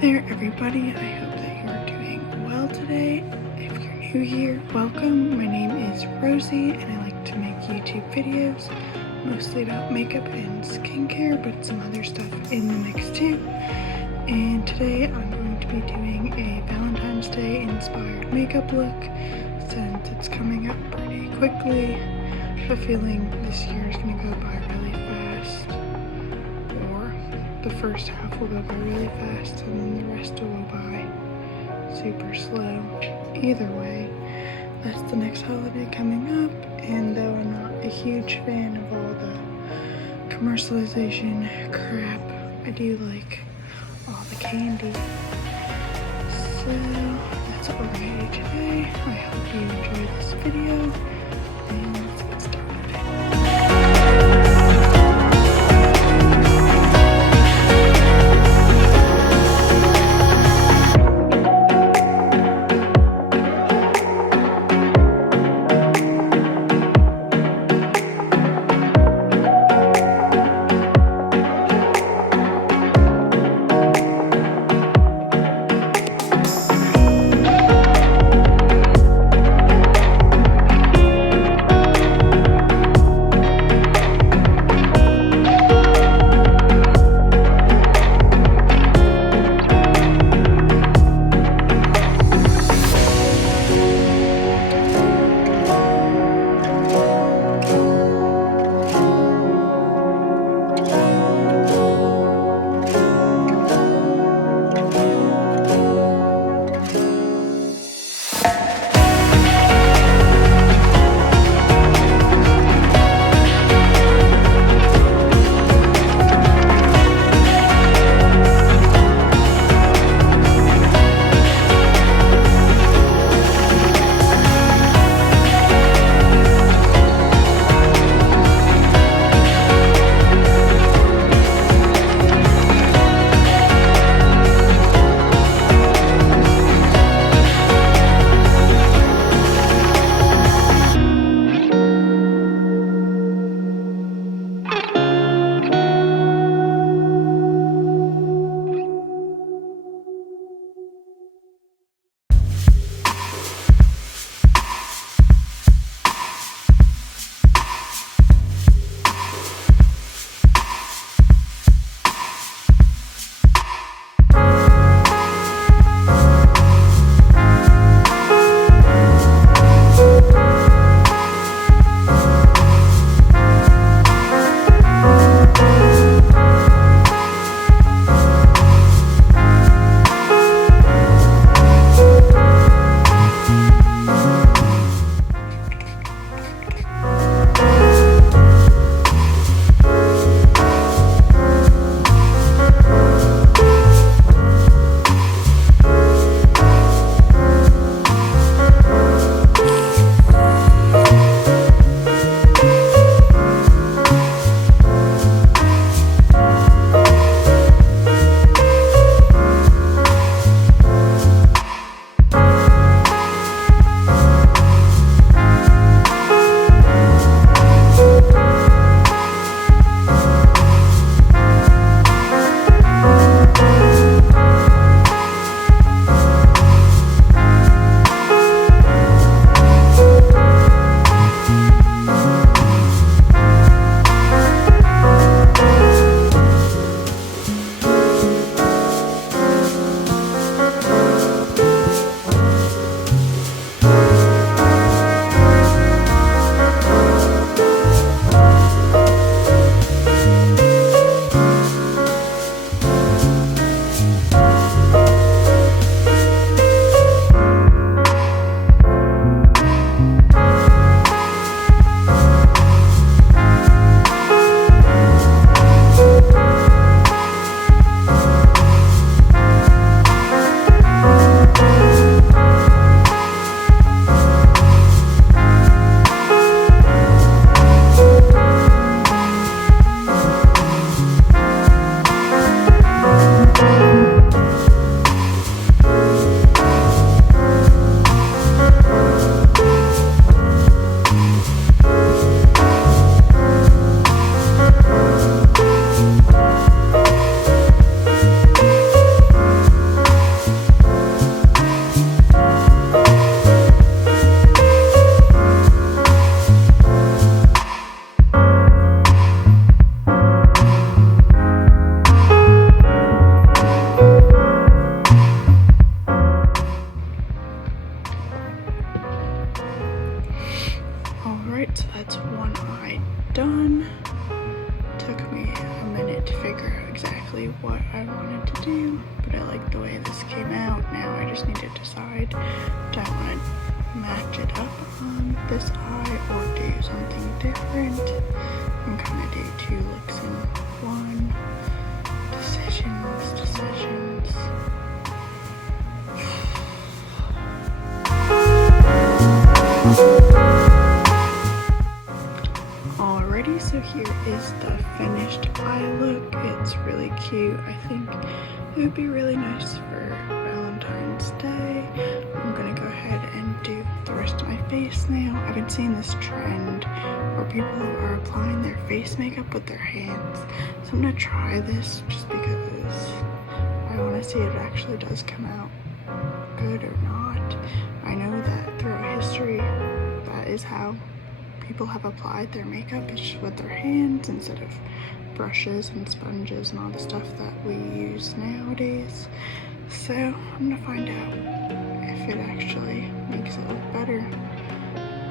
there everybody, I hope that you're doing well today. If you're new here, welcome. My name is Rosie and I like to make YouTube videos, mostly about makeup and skincare, but some other stuff in the mix too. And today I'm going to be doing a Valentine's Day inspired makeup look since it's coming up pretty quickly. I have a feeling this year is going to go by really fast. The first half will go by really fast and then the rest will go by super slow. Either way, that's the next holiday coming up, and though I'm not a huge fan of all the commercialization crap, I do like all the candy. So that's what we're gonna do today. I hope you enjoy this video, and let's get started. Alright, so that's one eye done. Took me a minute to figure out exactly what I wanted to do, but I like the way this came out. Now I just need to decide, do I want to match it up on this eye or do something different and kind of do two looks in one. Decisions. Alrighty, so here is the finished eye look. It's really cute. I think it would be really nice for Valentine's Day. I'm gonna go ahead and do the rest of my face now. I've been seeing this trend where people are applying their face makeup with their hands. So I'm gonna try this just because I want to see if it actually does come out good or not. I know that throughout history, that is how people have applied their makeup, is with their hands instead of brushes and sponges and all the stuff that we use nowadays. So I'm gonna find out if it actually makes it look better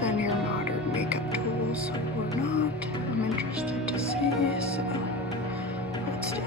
than your modern makeup tools or not. I'm interested to see, so let's do it.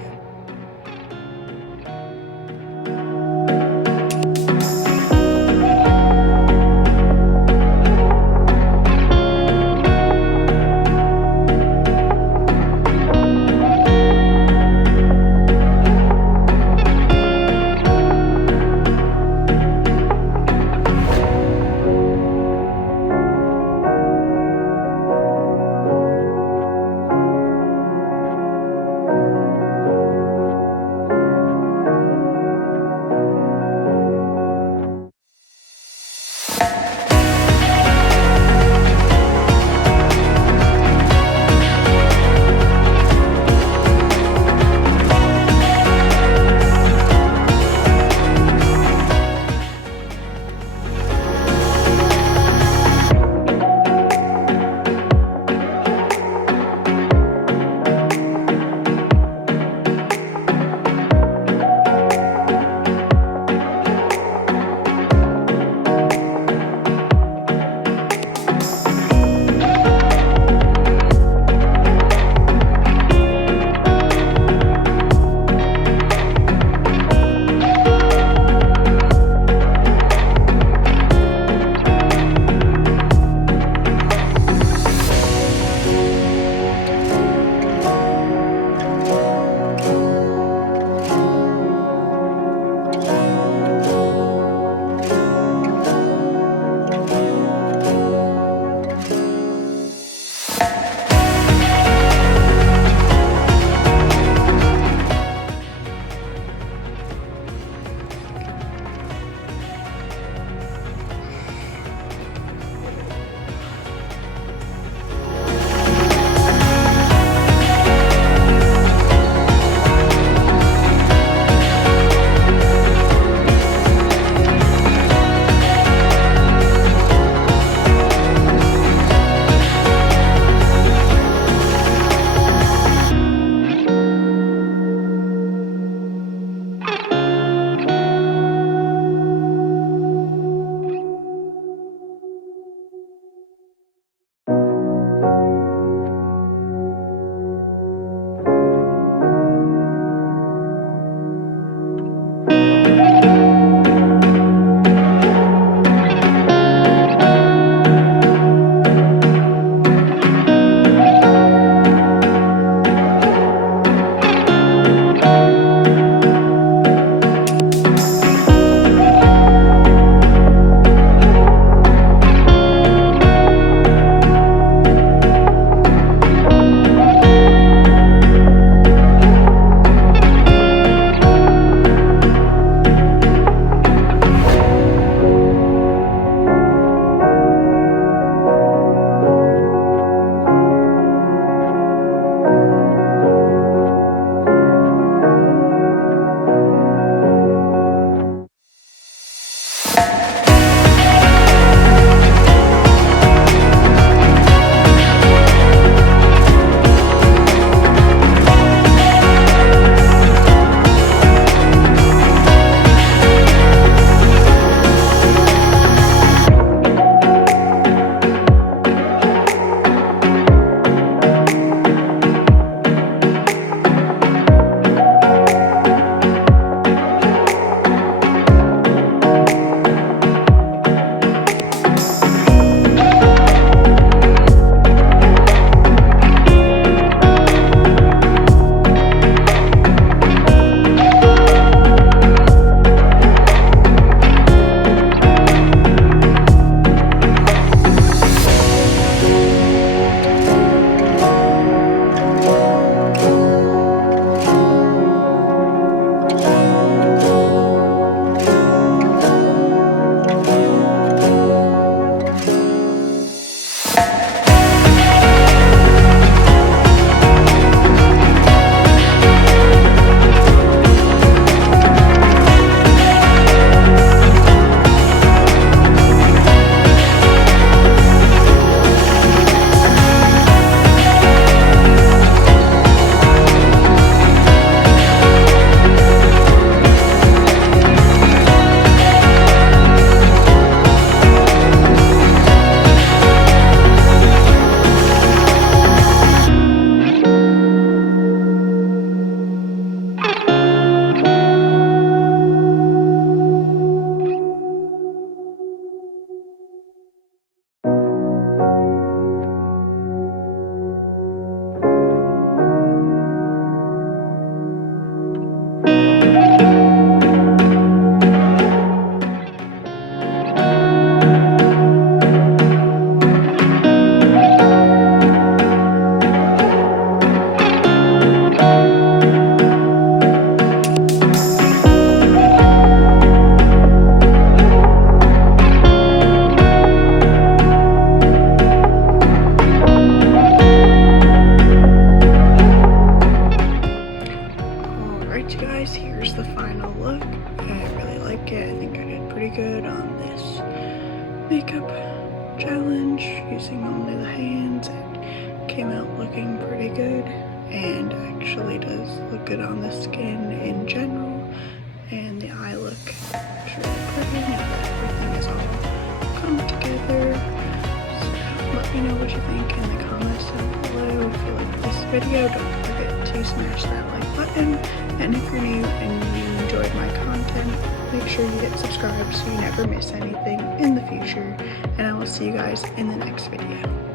challenge using only the hands. It came out looking pretty good and actually does look good on the skin in general, and the eye look is really pretty now that everything is all come together. So let me know what you think in the comments down below. If you like this video, don't forget to smash that like button, and if you're new and you enjoyed my content, make sure you hit subscribe so you never miss anything in the future, and I will see you guys in the next video.